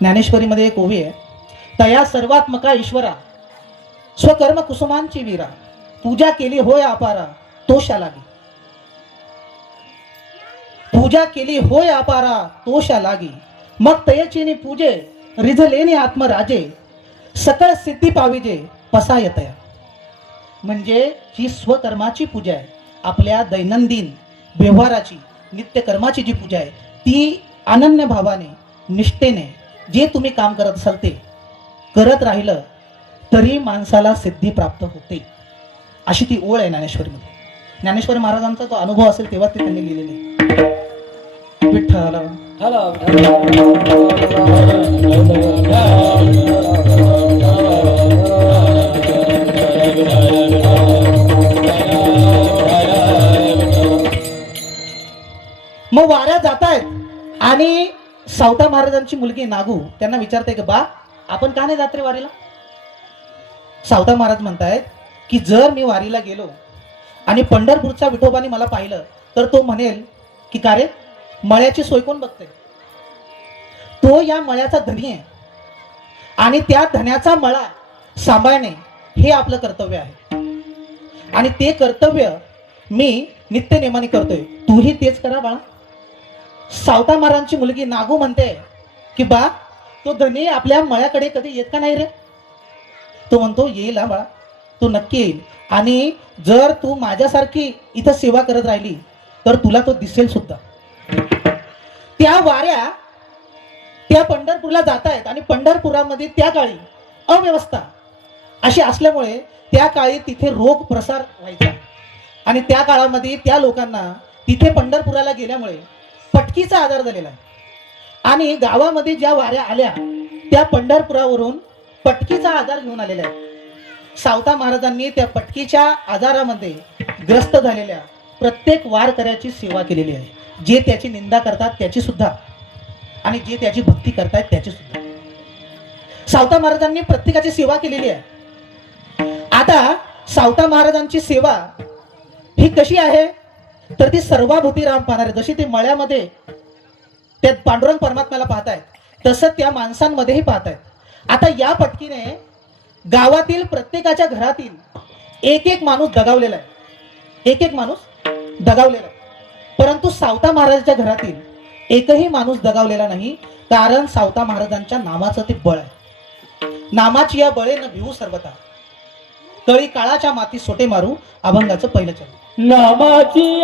ज्ञानेश्वरीमध्ये एक ओवी आहे, तया सर्वात्मका ईश्वरा स्वकर्म कुसुमांची वीरा, पूजा केली होय अपारा तोषा लागी. पूजा केली होय अपारा तोषा लागी, मग तयचीनी पूजे रिझलेनी आत्मराजे, सकळ सिद्धी पाविजे पसायतया. म्हणजे जी स्वकर्माची पूजा आहे, आपल्या दैनंदिन व्यवहाराची नित्यकर्माची जी पूजा आहे, ती अनन्य भावाने निष्ठेने जे तुम्ही काम करत असाल ते करत राहिलं तरी माणसाला सिद्धी प्राप्त होते. अशी ती ओळ आहे ज्ञानेश्वरीमध्ये. ज्ञानेश्वर महाराजांचा तो अनुभव असेल तेव्हा ते त्यांनी लिहिलेले. विठ्ठल मग वाऱ्या जातायत आणि सावता महाराजांची मुलगी नागू त्यांना विचारते की बा आपण का नाही जात रे वारीला. सावता महाराज म्हणतायत की जर मी वारीला गेलो आणि पंढरपूरच्या विठोबाने मला पाहिलं तर तो म्हणेल की का रे मळ्याची सोय कोण बघते. तो या मळ्याचा धनी आहे आणि त्या धन्याचा मळा सांभाळणे हे आपलं कर्तव्य आहे आणि ते कर्तव्य मी नित्यनेमाने करतोय, तूही तेच करा बाळा. सावता महाराजांची मुलगी नागू म्हणते की बा तो धनी आपल्या मळ्याकडे कधी येत का नाही रे. तो म्हणतो येईल हा बाळा, तो नक्की येईल आणि जर तू माझ्यासारखी इथं सेवा करत राहिली तर तुला तो दिसेल सुद्धा. त्या वाऱ्या त्या पंढरपूरला जात आहेत आणि पंढरपुरामध्ये त्या काळी अव्यवस्था अशी असल्यामुळे त्या काळी तिथे रोग प्रसार व्हायचा आणि त्या काळामध्ये त्या लोकांना तिथे पंढरपुराला गेल्यामुळे पटकीचा आजार झालेला आहे आणि गावामध्ये ज्या वाऱ्या आल्या त्या पंढरपुरावरून पटकीचा आजार घेऊन आलेला आहे. सावता महाराजांनी त्या पटकीच्या आजारामध्ये ग्रस्त झालेल्या प्रत्येक वारकऱ्याची सेवा केलेली आहे. जे त्याची निंदा करतात त्याची सुद्धा आणि जे त्याची भक्ती करतायत त्याची सुद्धा. सावता महाराजांनी प्रत्येकाची सेवा केलेली आहे. आता सावता महाराजांची सेवा ही कशी आहे तर ती सर्वाभूती राम पाहणारे. जशी ते मळ्यामध्ये त्या पांडुरंग परमात्म्याला पाहतायत तसं त्या माणसांमध्येही पाहतायत. आता या पटकीने गावातील प्रत्येकाच्या घरातील एक एक माणूस दगावलेला आहे, एक एक माणूस दगावलेला आहे. परंतु सावता महाराजांच्या घरातील एकही माणूस दगावलेला नाही, कारण सावता महाराजांच्या नामाचं ते बळ आहे. नामाची या बळे न भिवू सर्वता, कळी काळाच्या माती सोटे मारू, अभंगाचं पहिलं चरण. नामाची